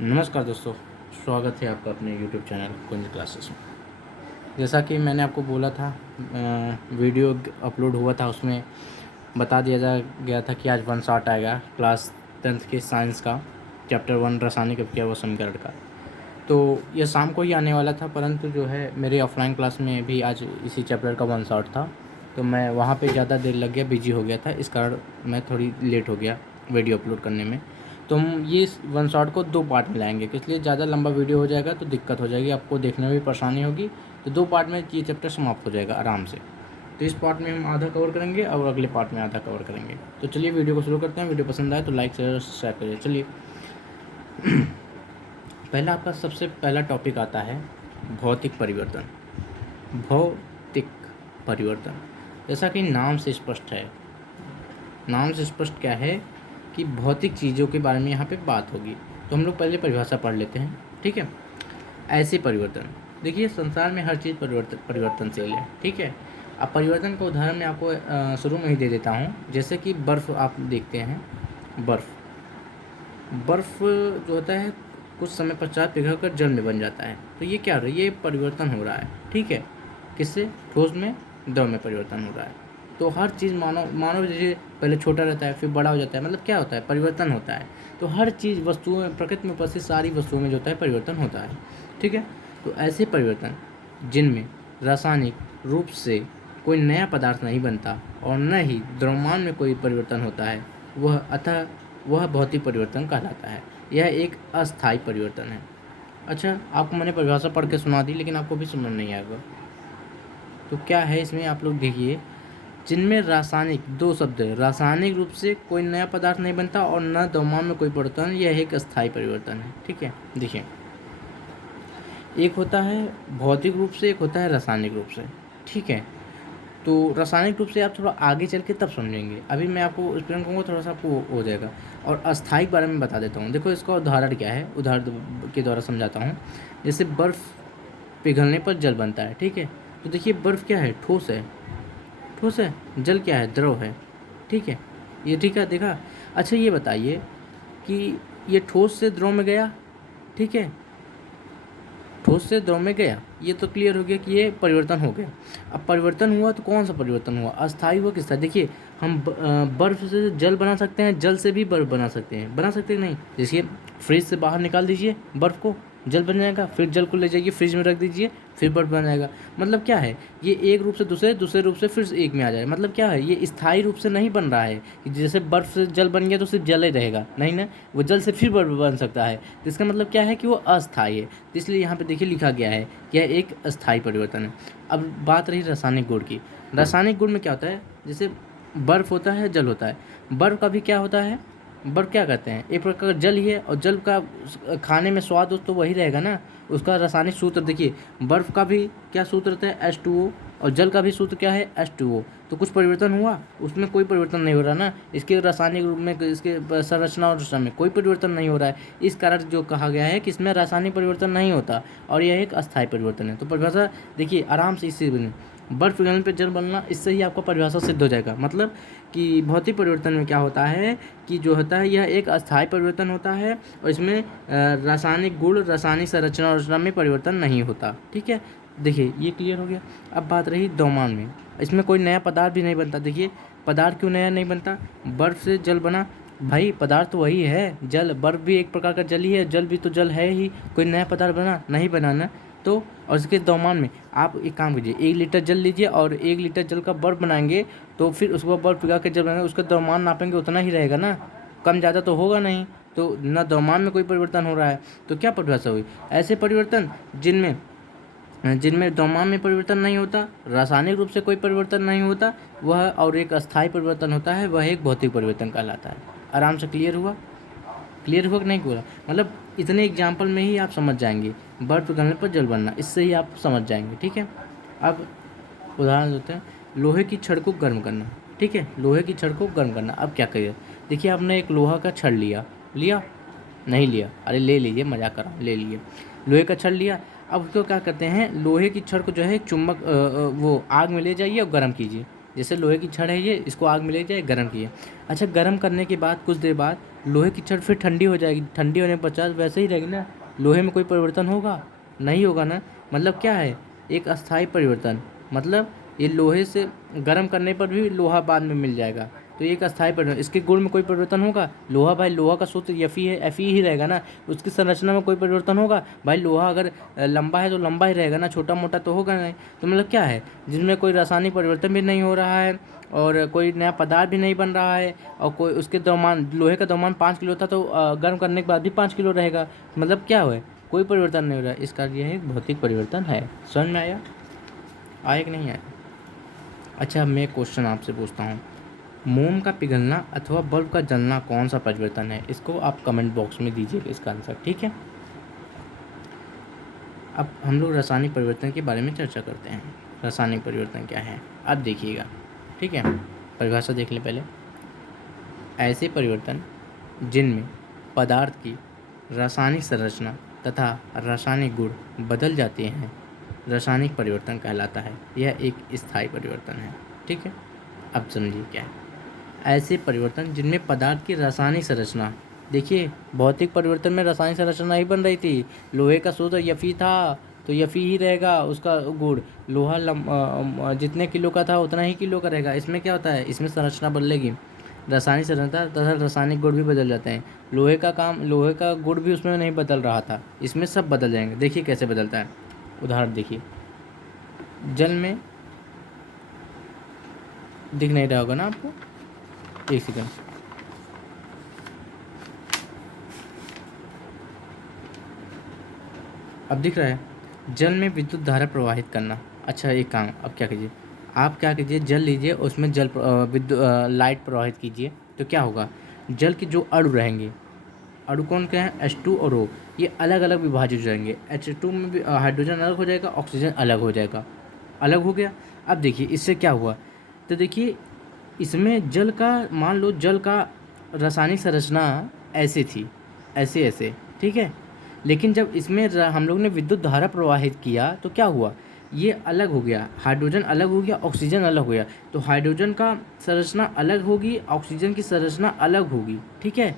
नमस्कार दोस्तों, स्वागत है आपका अपने यूट्यूब चैनल कुंज क्लासेस में। जैसा कि मैंने आपको बोला था, वीडियो अपलोड हुआ था, उसमें बता दिया गया था कि आज 1 शॉट आएगा क्लास 10th के साइंस का, चैप्टर 1 रासायनिक अभिक्रिया व समीकरण का। तो ये शाम को ही आने वाला था, परंतु जो है मेरी ऑफलाइन क्लास में भी आज इसी चैप्टर का 1 शॉट था, तो मैं वहाँ पे ज़्यादा देर लग गया, बिजी हो गया था, इस कारण मैं थोड़ी लेट हो गया वीडियो अपलोड करने में। तो हम ये 1 शॉट को 2 पार्ट में लाएंगे, इसलिए ज़्यादा लंबा वीडियो हो जाएगा तो दिक्कत हो जाएगी, आपको देखने में भी परेशानी होगी। तो 2 पार्ट में ये चैप्टर समाप्त हो जाएगा आराम से। तो इस पार्ट में हम आधा कवर करेंगे और अगले पार्ट में आधा कवर करेंगे। तो चलिए वीडियो को शुरू करते हैं। वीडियो पसंद आए तो लाइक शेयर करिए। चलिए पहला आपका सबसे पहला टॉपिक आता है भौतिक परिवर्तन। भौतिक परिवर्तन, जैसा कि नाम से स्पष्ट है, नाम से स्पष्ट क्या है कि भौतिक चीज़ों के बारे में यहाँ पे बात होगी। तो हम लोग पहले परिभाषा पढ़ लेते हैं, ठीक है। ऐसे परिवर्तन, देखिए संसार में हर चीज़ परिवर्तनशील है, ठीक है। अब परिवर्तन का उदाहरण मैं आपको शुरू में ही दे देता हूँ। जैसे कि बर्फ़ आप देखते हैं, बर्फ़ जो होता है कुछ समय पश्चात पिघलकर जल में बन जाता है। तो ये क्या हो रहा है, ये परिवर्तन हो रहा है, ठीक है। किससे? ठोस में द्रव में परिवर्तन हो रहा है। तो हर चीज़ मानव जैसे पहले छोटा रहता है फिर बड़ा हो जाता है, मतलब क्या होता है, परिवर्तन होता है। तो हर चीज़ वस्तुओं, प्रकृति में उपस्थित सारी वस्तुओं में जो होता है परिवर्तन होता है, ठीक है। तो ऐसे परिवर्तन जिनमें रासायनिक रूप से कोई नया पदार्थ नहीं बनता और न ही द्रव्यमान में कोई परिवर्तन होता है, वह भौतिक परिवर्तन कहलाता है। यह एक अस्थायी परिवर्तन है। अच्छा, आपको मैंने परिभाषा पढ़ के सुना दी, लेकिन आपको भी समझ नहीं आएगा। तो क्या है इसमें, आप लोग देखिए, जिनमें रासायनिक, 2 शब्द है, रासायनिक रूप से कोई नया पदार्थ नहीं बनता और न द्रव्यमान में कोई परिवर्तन, यह एक अस्थायी परिवर्तन है, ठीक है। देखिए, एक होता है भौतिक रूप से, एक होता है रासायनिक रूप से, ठीक है। तो रासायनिक रूप से आप थोड़ा आगे चल के तब समझेंगे, अभी मैं आपको एक्सप्लेन करूँगा, थोड़ा सा आपको हो जाएगा। और अस्थायी के बारे में बता देता हूँ। देखो इसका उदाहरण क्या है, उदाहरण के द्वारा समझाता हूँ। जैसे बर्फ़ पिघलने पर जल बनता है, ठीक है। तो देखिए बर्फ़ क्या है, ठोस है, ठोस है। जल क्या है, द्रव है, ठीक है। ये ठीक है, देखा। अच्छा ये बताइए कि ये ठोस से द्रव में गया, ठीक है, ठोस से द्रव में गया, ये तो क्लियर हो गया कि ये परिवर्तन हो गया। अब परिवर्तन हुआ तो कौन सा परिवर्तन हुआ, अस्थायी हुआ किसका? देखिए, हम बर्फ़ से जल बना सकते हैं, जल से भी बर्फ़ बना सकते हैं, बना सकते हैं नहीं? जैसे फ्रिज से बाहर निकाल दीजिए बर्फ़ को, जल बन जाएगा। फिर जल को ले जाइए फ्रिज में रख दीजिए, फिर बर्फ़ बन जाएगा। मतलब क्या है, ये एक रूप से दूसरे, दूसरे रूप से फिर से एक में आ जाएगा। मतलब क्या है, ये स्थायी रूप से नहीं बन रहा है कि जैसे बर्फ़ से जल बन गया तो सिर्फ जल ही रहेगा, नहीं ना, वो जल से फिर बर्फ़ बन सकता है। तो इसका मतलब क्या है कि वो अस्थायी है। तो इसलिए यहाँ पे देखिए लिखा गया है कि यह एक अस्थायी परिवर्तन है। अब बात रही रासायनिक गुण की। रासायनिक गुण में क्या होता है, जैसे बर्फ़ होता है, जल होता है। बर्फ़ का भी क्या होता है, बर्फ़ क्या कहते हैं, एक प्रकार का जल ही है, और जल का खाने में स्वाद हो तो वही रहेगा ना। उसका रासायनिक सूत्र देखिए, बर्फ़ का भी क्या सूत्र रहता है, H2O, और जल का भी सूत्र क्या है, H2O। तो कुछ परिवर्तन हुआ, उसमें कोई परिवर्तन नहीं हो रहा ना। इसके रासायनिक रूप में, इसके संरचना और रचना में कोई परिवर्तन नहीं हो रहा है। इस कारण जो कहा गया है कि इसमें रासायनिक परिवर्तन नहीं होता और यह एक अस्थायी परिवर्तन है। तो परिभाषा देखिए आराम से, इससे बने बर्फ़ पिघलने पर जल बनना, इससे ही आपका परिभाषा सिद्ध हो जाएगा। मतलब कि भौतिक परिवर्तन में क्या होता है कि जो होता है यह एक अस्थायी परिवर्तन होता है और इसमें रासायनिक गुण, रासायनिक संरचना और रचना में परिवर्तन नहीं होता, ठीक है। देखिए ये क्लियर हो गया। अब बात रही द्रव्यमान में, इसमें कोई नया पदार्थ भी नहीं बनता। देखिए पदार्थ क्यों नया नहीं बनता, बर्फ़ से जल बना, भाई पदार्थ तो वही है, जल, बर्फ़ भी एक प्रकार का जल ही है, जल भी तो जल है ही, कोई नया पदार्थ बना नहीं, बनाना। तो और इसके द्रव्यमान में आप एक काम कीजिए, 1 लीटर जल लीजिए और 1 लीटर जल का बर्फ़ बनाएंगे, तो फिर उसको बर्फ़ पिघला के जल बनाएंगे, उसका द्रव्यमान नापेंगे उतना ही रहेगा ना, कम ज़्यादा तो होगा नहीं। तो न द्रव्यमान में कोई परिवर्तन हो रहा है, तो क्या परिभाषा हुई, ऐसे परिवर्तन जिनमें जिनमें द्रव्यमान में परिवर्तन नहीं होता, रासायनिक रूप से कोई परिवर्तन नहीं होता, वह और एक अस्थायी परिवर्तन होता है, वह एक भौतिक परिवर्तन कहलाता है। आराम से क्लियर हुआ, क्लियर हुआ कि नहीं हुआ? मतलब इतने एग्जाम्पल में ही आप समझ जाएंगे, बर्फ़ पिघलने पर जल बनना, इससे ही आप समझ जाएंगे, ठीक है। अब उदाहरण देते हैं, लोहे की छड़ को गर्म करना, ठीक है, लोहे की छड़ को गर्म करना। अब क्या करिए, देखिए आपने एक लोहा का छड़ लिया, लिया नहीं लिया, अरे ले लीजिए, मजाक कर रहा हूँ, ले लिए, लोहे का छड़ लिया। अब उसको क्या करते हैं, लोहे की छड़ को जो है चुंबक वो आग में ले जाइए और गर्म कीजिए। जैसे लोहे की छड़ है ये, इसको आग में ले जाए, गर्म किए। अच्छा, गर्म करने के बाद कुछ देर बाद लोहे की छड़ फिर ठंडी हो जाएगी, ठंडी होने पर 50 वैसे ही रहेगी ना, लोहे में कोई परिवर्तन होगा? नहीं होगा ना। मतलब क्या है, एक अस्थायी परिवर्तन। मतलब ये लोहे से गर्म करने पर भी लोहा बाद में मिल जाएगा, तो ये एक अस्थायी परिवर्तन। इसके गुण में कोई परिवर्तन होगा? लोहा भाई, लोहा का सूत्र Fe है, Fe ही रहेगा ना। उसकी संरचना में कोई परिवर्तन होगा? भाई लोहा अगर लंबा है तो लंबा ही रहेगा ना, छोटा मोटा तो होगा नहीं। तो मतलब क्या है, जिसमें कोई रासायनिक परिवर्तन भी नहीं हो रहा है और कोई नया पदार्थ भी नहीं बन रहा है, और कोई उसके द्रव्यमान, लोहे का द्रव्यमान 5 किलो था तो गर्म करने के बाद भी 5 किलो रहेगा। मतलब क्या है, कोई परिवर्तन नहीं हो रहा है। इसका यह एक भौतिक परिवर्तन है। समझ में आया? आया कि नहीं आया? अच्छा, मैं क्वेश्चन आपसे पूछता हूँ, मोम का पिघलना अथवा बल्ब का जलना कौन सा परिवर्तन है? इसको आप कमेंट बॉक्स में दीजिएगा इसका आंसर, ठीक है। अब हम लोग रासायनिक परिवर्तन के बारे में चर्चा करते हैं। रासायनिक परिवर्तन क्या है, अब देखिएगा, ठीक है। परिभाषा देख लें पहले। ऐसे परिवर्तन जिनमें पदार्थ की रासायनिक संरचना तथा रासायनिक गुण बदल जाते हैं, रासायनिक परिवर्तन कहलाता है। यह एक स्थायी परिवर्तन है, ठीक है। अब समझिए क्या है ऐसे परिवर्तन जिनमें पदार्थ की रासायनिक संरचना। देखिए, भौतिक परिवर्तन में रासायनिक संरचना ही बन रही थी। लोहे का सूत्र Fe था तो Fe ही रहेगा उसका गुण। लोहा जितने किलो का था उतना ही किलो का रहेगा। इसमें क्या होता है, इसमें संरचना बदलेगी, रासायनिक संरचना तथा रासायनिक गुण भी बदल जाते हैं। लोहे का गुण भी उसमें नहीं बदल रहा था, इसमें सब बदल जाएंगे। देखिए कैसे बदलता है, उदाहरण देखिए। जल में दिख नहीं रहा होगा ना आपको, एक सेकंड। अब दिख रहा है, जल में विद्युत धारा प्रवाहित करना। अच्छा, एक काम अब क्या कीजिए, आप क्या कीजिए, जल लीजिए, उसमें लाइट प्रवाहित कीजिए, तो क्या होगा, जल के जो अणु रहेंगे, अणु कौन क्या है, H2 और O, ये अलग अलग विभाजित हो जाएंगे। H2 में भी हाइड्रोजन अलग हो जाएगा, ऑक्सीजन अलग हो जाएगा, अलग हो गया। अब देखिए इससे क्या हुआ, तो देखिए इसमें जल का, मान लो जल का रासायनिक संरचना ऐसे थी, ऐसे ऐसे, ठीक है। लेकिन जब इसमें हम लोग ने विद्युत धारा प्रवाहित किया तो क्या हुआ, ये अलग हो गया, हाइड्रोजन अलग हो गया, ऑक्सीजन अलग हो गया। तो हाइड्रोजन का संरचना अलग होगी, ऑक्सीजन की संरचना अलग होगी, ठीक है।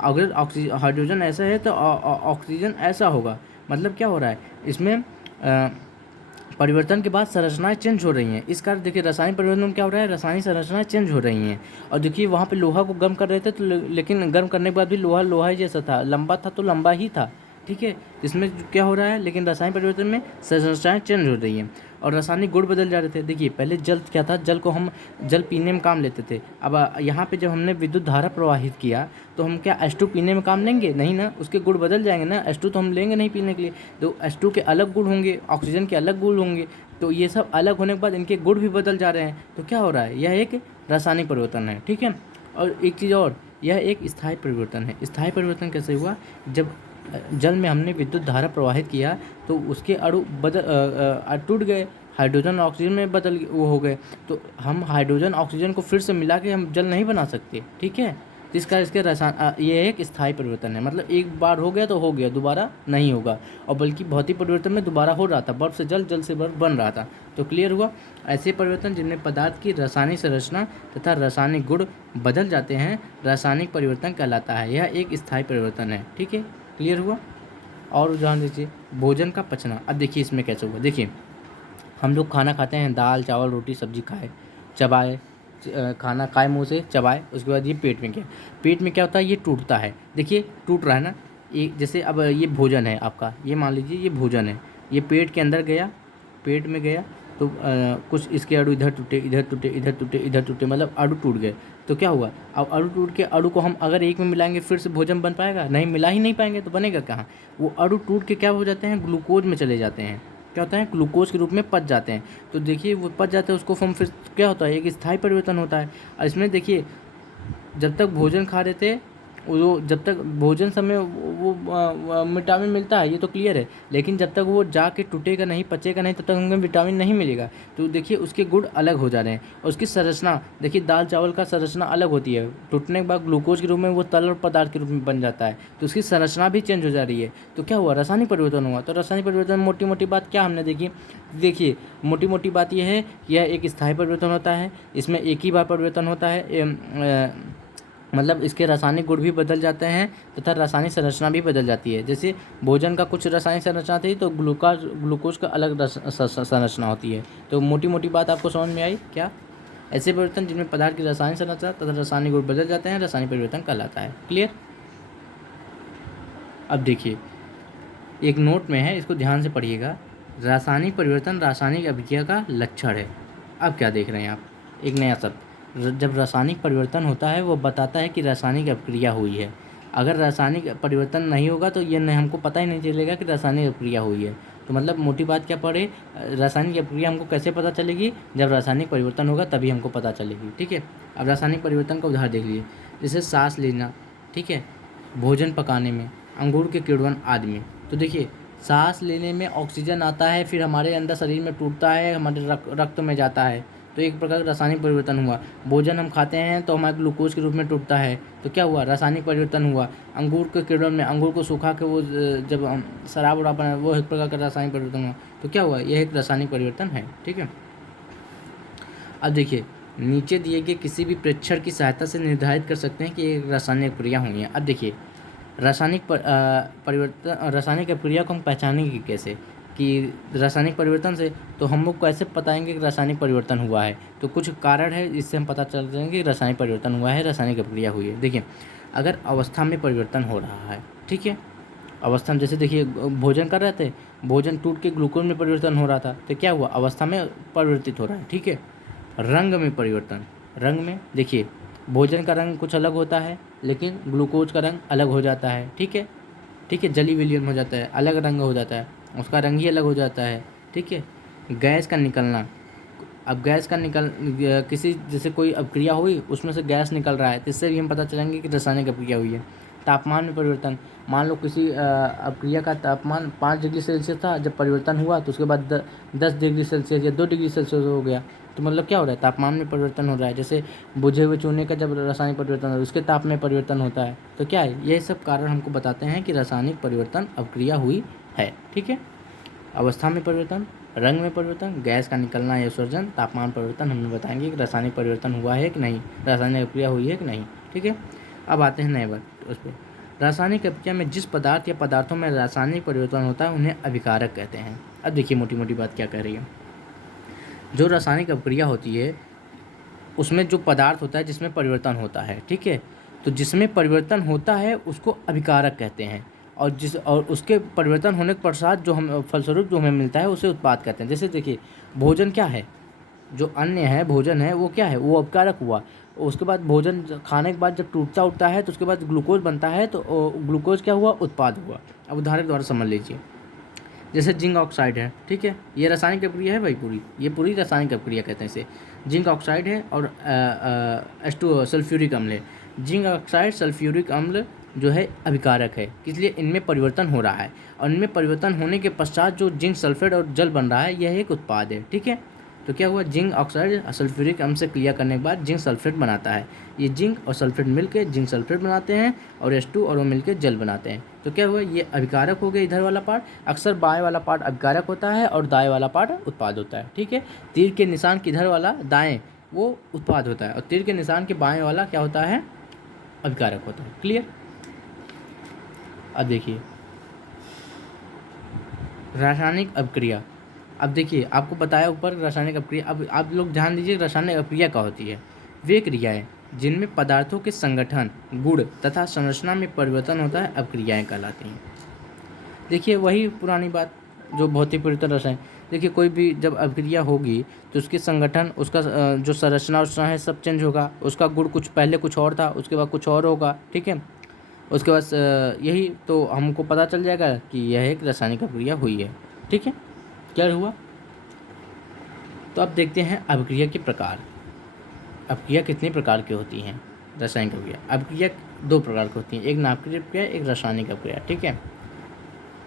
अगर हाइड्रोजन ऐसा है तो ऑक्सीजन ऐसा होगा। मतलब क्या हो रहा है इसमें, परिवर्तन के बाद संरचनाएं चेंज हो रही हैं। इस कारण देखिए रासायनिक परिवर्तन में क्या हो रहा है, रासायनिक संरचनाएं चेंज हो रही हैं। और देखिए वहाँ पे लोहा को गर्म कर रहे थे तो लेकिन गर्म करने के बाद भी लोहा ही जैसा था, लंबा था तो लंबा ही था, ठीक है। इसमें क्या हो रहा है, लेकिन रासायनिक परिवर्तन में संरचनाएं चेंज हो रही हैं और रासायनिक गुण बदल जा रहे थे। देखिए पहले जल क्या था, जल को हम जल पीने में काम लेते थे। अब यहाँ पे जब हमने विद्युत धारा प्रवाहित किया तो हम क्या H2 पीने में काम लेंगे, नहीं ना, उसके गुण बदल जाएंगे ना। H2 तो हम लेंगे नहीं पीने के लिए, तो H2 के अलग गुण होंगे, ऑक्सीजन के अलग गुण होंगे। तो ये सब अलग होने के बाद इनके गुण भी बदल जा रहे हैं। तो क्या हो रहा है, यह एक रासायनिक परिवर्तन है, ठीक है। और एक चीज़ और, यह एक स्थायी परिवर्तन है। स्थायी परिवर्तन कैसे हुआ, जब जल में हमने विद्युत धारा प्रवाहित किया तो उसके अणु टूट गए, हाइड्रोजन और ऑक्सीजन में वो हो गए। तो हम हाइड्रोजन ऑक्सीजन को फिर से मिला के हम जल नहीं बना सकते, ठीक है। तो इसके ये एक स्थायी परिवर्तन है। मतलब एक बार हो गया तो हो गया, दोबारा नहीं होगा। और बल्कि भौतिक परिवर्तन में दोबारा हो रहा था, बर्फ से जल, जल से बर्फ बन रहा था। तो क्लियर हुआ, ऐसे परिवर्तन जिनमें पदार्थ की रासायनिक संरचना तथा रासायनिक गुण बदल जाते हैं, रासायनिक परिवर्तन कहलाता है। यह एक स्थायी परिवर्तन है, ठीक है। क्लियर हुआ। और उदाहरण दीजिए, भोजन का पचना। अब देखिए इसमें कैसे हुआ, देखिए हम लोग खाना खाते हैं, दाल चावल रोटी सब्जी खाए, चबाए, खाना खाए मुँह से चबाए, उसके बाद ये पेट में गया। पेट में क्या होता है, ये टूटता है। देखिए टूट रहा है ना, एक जैसे अब ये भोजन है आपका, ये मान लीजिए ये भोजन है, ये पेट के अंदर गया, पेट में गया तो कुछ इसके अणु इधर टूटे, इधर टूटे, इधर टूटे, इधर टूटे, मतलब अणु टूट गए। तो क्या हुआ, अब अणु टूट के अणु को हम अगर एक में मिलाएंगे फिर से भोजन बन पाएगा, नहीं, मिला ही नहीं पाएंगे तो बनेगा कहाँ। वो अणु टूट के क्या हो जाते हैं, ग्लूकोज में चले जाते हैं। क्या होता है, ग्लूकोज के रूप में पच जाते हैं। तो देखिए वो पच जाते हैं, उसको हम फिर क्या होता है, एक स्थायी परिवर्तन होता है। और इसमें देखिए जब तक भोजन खा रहे थे वो जब तक भोजन समय वो विटामिन मिलता है, ये तो क्लियर है, लेकिन जब तक वो जाके टूटेगा नहीं, पचेगा नहीं, तब तक हमें विटामिन नहीं मिलेगा। तो देखिए उसके गुण अलग हो जा रहे हैं, और उसकी संरचना देखिए, दाल चावल का संरचना अलग होती है, टूटने के बाद ग्लूकोज के रूप में वो तरल पदार्थ के रूप में बन जाता है, तो उसकी संरचना भी चेंज हो जा रही है। तो क्या हुआ, रासायनिक परिवर्तन हुआ। तो रासायनिक परिवर्तन में मोटी मोटी बात क्या हमने देखी, देखिए मोटी मोटी बात यह है कि यह एक स्थायी परिवर्तन होता है, इसमें एक ही बार परिवर्तन होता है, मतलब इसके रासायनिक गुण भी बदल जाते हैं तथा रासायनिक संरचना भी बदल जाती है। जैसे भोजन का कुछ रासायनिक संरचना थी, तो ग्लूकोज का अलग संरचना होती है। तो मोटी मोटी बात आपको समझ में आई क्या। ऐसे परिवर्तन जिनमें पदार्थ की रासायनिक संरचना तथा रासायनिक गुण बदल जाते हैं, रासायनिक परिवर्तन कहलाता है। क्लियर। अब देखिए एक नोट में है, इसको ध्यान से पढ़िएगा। रासायनिक परिवर्तन रासायनिक अभिक्रिया का लक्षण है। अब क्या देख रहे हैं आप, एक नया शब्द, जब रासायनिक परिवर्तन होता है वो बताता है कि रासायनिक अभिक्रिया हुई है। अगर रासायनिक परिवर्तन नहीं होगा तो ये नहीं, हमको पता ही नहीं चलेगा कि रासायनिक अभिक्रिया हुई है। तो मतलब मोटी बात क्या पड़े, रासायनिक अभिक्रिया हमको कैसे पता चलेगी, जब रासायनिक परिवर्तन होगा तभी हमको पता चलेगी। ठीक है। अब रासायनिक परिवर्तन का उदाहरण देख लीजिए, जैसे सांस लेना, ठीक है, भोजन पकाने में, अंगूर के किण्वन आदि में। तो देखिए सांस लेने में ऑक्सीजन आता है, फिर हमारे अंदर शरीर में टूटता है, हमारे रक्त में जाता है, तो एक प्रकार का रासायनिक परिवर्तन हुआ। भोजन हम खाते हैं तो हमारे ग्लूकोज के रूप में टूटता है, तो क्या हुआ, रासायनिक परिवर्तन हुआ। अंगूर के किण्वन में, अंगूर को सुखा के वो जब हम शराब उराब बनाए, वो एक प्रकार का रासायनिक परिवर्तन हुआ। तो क्या हुआ, यह एक रासायनिक परिवर्तन है। ठीक है। अब देखिए नीचे दिए गए किसी भी प्रेक्षण की सहायता से निर्धारित कर सकते हैं कि एक रासायनिक क्रिया हुई है। अब देखिए रासायनिक परिवर्तन, रासायनिक प्रक्रिया को हम पहचानेंगे कैसे, कि रासायनिक परिवर्तन से, तो हम लोग कैसे बताएंगे कि रासायनिक परिवर्तन हुआ है। तो कुछ कारण है, इससे हम पता चल जाएंगे कि रासायनिक परिवर्तन हुआ है, रासायनिक प्रक्रिया हुई है। देखिए अगर अवस्था में परिवर्तन हो रहा है, ठीक है, अवस्था में, जैसे देखिए भोजन कर रहे थे, भोजन टूट के ग्लूकोज में परिवर्तन हो रहा था, तो क्या हुआ, अवस्था में परिवर्तित हो रहा है। ठीक है। रंग में परिवर्तन, रंग में देखिए भोजन का रंग कुछ अलग होता है, लेकिन ग्लूकोज का रंग अलग हो जाता है। ठीक है। ठीक है, जली विलीन हो जाता है, अलग रंग हो जाता है, उसका रंग ही अलग हो जाता है। ठीक है। गैस का निकलना, अब गैस का किसी जैसे कोई अभिक्रिया हुई, उसमें से गैस निकल रहा है, तो इससे भी हम पता चलेंगे कि रासायनिक अभिक्रिया हुई है। तापमान में परिवर्तन, मान लो किसी अभिक्रिया का तापमान 5 डिग्री सेल्सियस था, जब परिवर्तन हुआ तो उसके बाद 10 डिग्री सेल्सियस या 2 डिग्री सेल्सियस हो गया, तो मतलब क्या हो रहा है, तापमान में परिवर्तन हो रहा है। जैसे बुझे हुए चूने का जब रासायनिक परिवर्तन हो, उसके ताप में परिवर्तन होता है। तो क्या है, यह सब कारण हमको बताते हैं कि रासायनिक परिवर्तन अभिक्रिया हुई है। ठीक है। अवस्था में परिवर्तन, रंग में परिवर्तन, गैस का निकलना या उत्सर्जन, तापमान परिवर्तन, हमने बताएंगे कि रासायनिक परिवर्तन हुआ है कि नहीं, रासायनिक अभिक्रिया हुई है कि नहीं। ठीक है। अब आते हैं नए बात उस पर। रासायनिक अभिक्रिया में जिस पदार्थ या पदार्थों में रासायनिक परिवर्तन होता है उन्हें अभिकारक कहते हैं। अब देखिए मोटी मोटी बात क्या कह रही है, जो रासायनिक अभिक्रिया होती है उसमें जो पदार्थ होता है जिसमें परिवर्तन होता है, ठीक है, तो जिसमें परिवर्तन होता है उसको अभिकारक कहते हैं, और उसके परिवर्तन होने के पश्चात जो हम फलस्वरूप जो हमें मिलता है उसे उत्पाद कहते हैं। जैसे देखिए भोजन क्या है, जो अन्न है, भोजन है, वो क्या है, वो अभिकारक हुआ। उसके बाद भोजन खाने के बाद जब टूटता उठता है तो उसके बाद ग्लूकोज बनता है, तो ग्लूकोज क्या हुआ, उत्पाद हुआ। अब उदाहरण के द्वारा समझ लीजिए, जैसे जिंक ऑक्साइड है, ठीक है, ये रासायनिक अभिक्रिया है भाई, ये पूरी रासायनिक अभिक्रिया कहते हैं इसे। जिंक ऑक्साइड है और H2O सल्फ्यूरिक अम्ल है। जिंक ऑक्साइड सल्फ्यूरिक अम्ल जो है अभिकारक है, इसलिए इनमें परिवर्तन हो रहा है, और इनमें परिवर्तन होने के पश्चात जो जिंक सल्फेट और जल बन रहा है, यह एक उत्पाद है। ठीक है। तो क्या हुआ, जिंक ऑक्साइड सल्फ्यूरिक अम्ल से क्रिया करने के बाद जिंक सल्फेट बनाता है। ये जिंक और सल्फेट मिलकर जिंक सल्फेट बनाते हैं, और H2 और वो मिलकर जल बनाते हैं। तो क्या हुआ, ये अभिकारक हो गया इधर वाला पार्ट। अक्सर बाएं वाला पार्ट अभिकारक होता है और दाएं वाला पार्ट उत्पाद होता है। ठीक है। तीर के निशान किधर वाला, दाएं, वो उत्पाद होता है, और तीर के निशान के बाएं वाला क्या होता है, अभिकारक होता है। क्लियर। अब देखिए रासायनिक अभिक्रिया, अब देखिए आपको बताया ऊपर रासायनिक अभिक्रिया। अब आप लोग ध्यान दीजिए रासायनिक अभिक्रिया क्या होती है। वे क्रियाएं जिनमें पदार्थों के संगठन, गुण तथा संरचना में परिवर्तन होता है अभिक्रियाएं कहलाती हैं। देखिए वही पुरानी बात जो भौतिक परिवर्तन रसायन, देखिए कोई भी जब अभिक्रिया होगी तो उसके संगठन, उसका जो संरचना उरचना है सब चेंज होगा। उसका गुण कुछ पहले कुछ और था, उसके बाद कुछ और होगा। ठीक है। उसके बाद यही तो हमको पता चल जाएगा कि यह एक रासायनिक अभिक्रिया हुई है। ठीक है। क्या हुआ, तो अब देखते हैं अभिक्रिया के प्रकार। अभिक्रिया कितने प्रकार की होती हैं, रासायनिक अभिक्रिया। अभिक्रिया दो प्रकार की होती हैं, एक नाभिकीय अपक्रिया, एक रासायनिक अपक्रिया, ठीक है।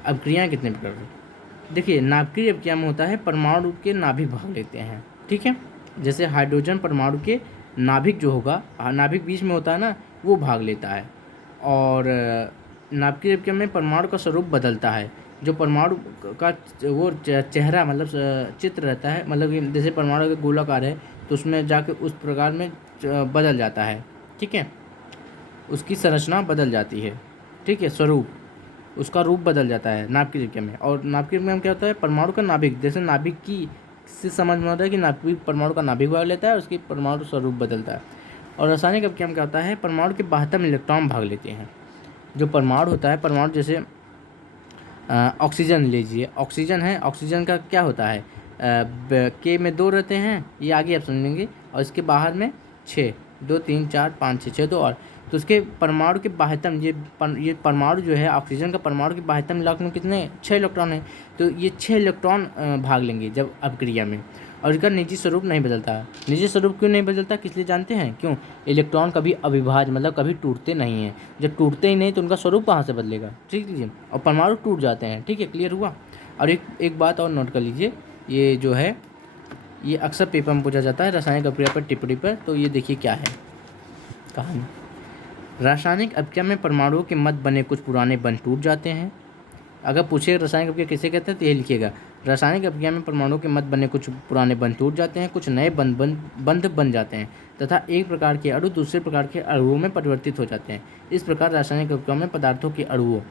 अपक्रियाएँ कितने प्रकार की? देखिए नाभिकीय अपक्रिया में होता है परमाणु के नाभिक भाग लेते हैं, ठीक है। जैसे हाइड्रोजन परमाणु के नाभिक जो होगा, नाभिक बीच में होता है ना, वो भाग लेता है। और नाभिकीय अपक्रिया में परमाणु का स्वरूप बदलता है, जो परमाणु का वो चेहरा मतलब चित्र रहता है, मतलब कि जैसे परमाणु का गोलाकार है तो उसमें जाके उस प्रकार में बदल जाता है, ठीक है। उसकी संरचना बदल जाती है, ठीक है, स्वरूप, उसका रूप बदल जाता है नाभिकीय अपक्रिया में। और नाभिकीय अपक्रिया में क्या होता है, परमाणु का नाभिक, जैसे नाभिक की से समझ में आता है कि नाभिक परमाणु का नाभिक भाग लेता है, उसकी परमाणु स्वरूप बदलता है। और रासायनिक अपक्रिया में क्या होता है, परमाणु के बाह्यतम इलेक्ट्रॉन भाग लेते हैं। जो परमाणु होता है, परमाणु जैसे ऑक्सीजन लीजिए, ऑक्सीजन है, ऑक्सीजन का क्या होता है, के में 2 रहते हैं, ये आगे आप समझेंगे, और इसके बाहर में 6, 2 3 4 5 6, 6 2 और, तो उसके परमाणु के बाह्यतम ये परमाणु जो है ऑक्सीजन का, परमाणु के बाह्यतम इलेक्ट्रॉन कितने, 6 इलेक्ट्रॉन है। तो ये 6 इलेक्ट्रॉन भाग लेंगे जब अपक्रिया में, और इसका निजी स्वरूप नहीं बदलता। निजी स्वरूप क्यों नहीं बदलता, किस लिए जानते हैं, क्यों? इलेक्ट्रॉन कभी अविभाज्य मतलब कभी टूटते नहीं हैं, जब टूटते ही नहीं तो उनका स्वरूप कहाँ से बदलेगा, ठीक लीजिए। और परमाणु टूट जाते हैं, ठीक है, क्लियर हुआ। और एक बात और नोट कर लीजिए, ये जो है ये अक्सर पेपर में पूछा जाता है रासायनिक अपक्रिया पर टिप्पणी पर, तो ये देखिए क्या है कहानी। रासायनिक अपक्रिया में परमाणुओं के मध्य बने कुछ पुराने बंध टूट जाते हैं। अगर पूछे रासायनिक अपक्रिया किसे कहते हैं तो ये लिखिएगा, रासायनिक अपक्रिया में परमाणुओं के मध्य बने कुछ पुराने बंध टूट जाते हैं, कुछ नए बंध बन जाते हैं तथा एक प्रकार के अणु दूसरे प्रकार के अणुओं में परिवर्तित हो जाते हैं। इस प्रकार रासायनिक अपक्रिया में पदार्थों के अणुओं,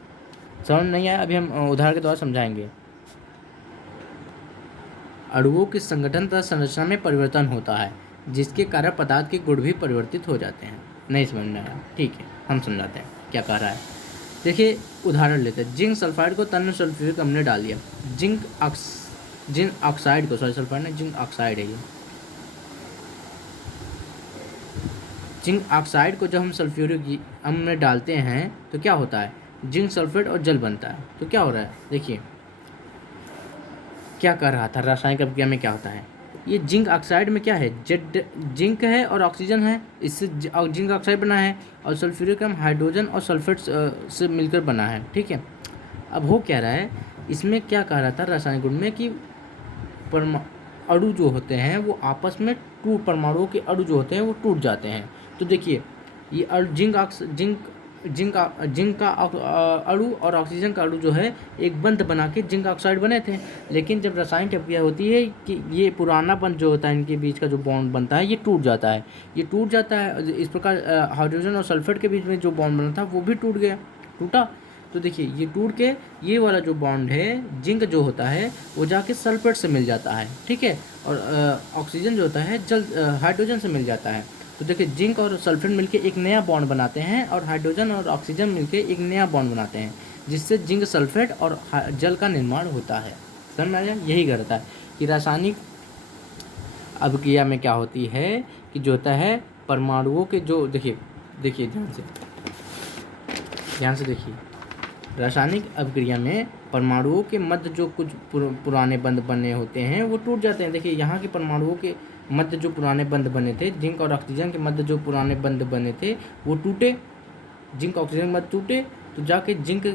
समझ नहीं आया, अभी हम उदाहरण के द्वारा समझाएंगे। अणुओं के संगठन तथा संरचना में परिवर्तन होता है, जिसके कारण पदार्थ के गुण भी परिवर्तित हो जाते हैं। नहीं समझ में आया, ठीक है, हम समझाते हैं क्या कह रहा है। देखिए उदाहरण लेते हैं, जिंक सल्फाइड को तन्य सल्फ्यूरिक अम्ल ने डाल दिया, जिंक ऑक्साइड को, सॉरी सल्फाइड नहीं, जिंक ऑक्साइड है ये। जिंक ऑक्साइड को जब हम सल्फ्यूरिक अम्ल में डालते हैं तो क्या होता है, जिंक सल्फेट और जल बनता है। तो क्या हो रहा है, देखिए क्या कर रहा था, रासायनिक अपक्रिया में क्या होता है, ये जिंक ऑक्साइड में क्या है, जिंक है और ऑक्सीजन है, इससे जिंक ऑक्साइड बना है, और सल्फ्यूरिक अम्ल हाइड्रोजन और सल्फेट से मिलकर बना है, ठीक है। अब हो क्या रहा है, इसमें क्या कह रहा था रासायनिक गुण में कि अणु जो होते हैं वो आपस में परमाणुओं के अणु जो होते हैं वो टूट जाते हैं। तो देखिए ये जिंक का अणु और ऑक्सीजन का अणु जो है एक बंध बना के जिंक ऑक्साइड बने थे, लेकिन जब रासायनिक अपक्रिया होती है कि ये पुराना बंध जो होता है, इनके बीच का जो बॉन्ड बनता है ये टूट जाता है, इस प्रकार हाइड्रोजन और सल्फेट के बीच में जो बॉन्ड बना था वो भी टूटा। तो देखिए ये टूट के ये वाला जो बॉन्ड है, जिंक जो होता है वो जाके सल्फेट से मिल जाता है, ठीक है, और ऑक्सीजन जो होता है हाइड्रोजन से मिल जाता है। तो देखिए जिंक और सल्फेट मिलके एक नया बॉन्ड बनाते हैं, और हाइड्रोजन और ऑक्सीजन मिलके एक नया बॉन्ड बनाते हैं, जिससे जिंक सल्फेट और जल का निर्माण होता है। समझ में आया, यही करता है कि रासायनिक अपक्रिया में क्या होती है कि जो होता है परमाणुओं के जो, देखिए ध्यान से देखिए, रासायनिक अपक्रिया में परमाणुओं के मध्य जो कुछ पुराने बंध बने होते हैं वो टूट जाते हैं। देखिए यहाँ के परमाणुओं के मध्य जो पुराने बंध बने थे, जिंक और ऑक्सीजन के मध्य जो पुराने बंध बने थे वो टूटे, जिंक ऑक्सीजन के मध्य टूटे, तो जाके जिंक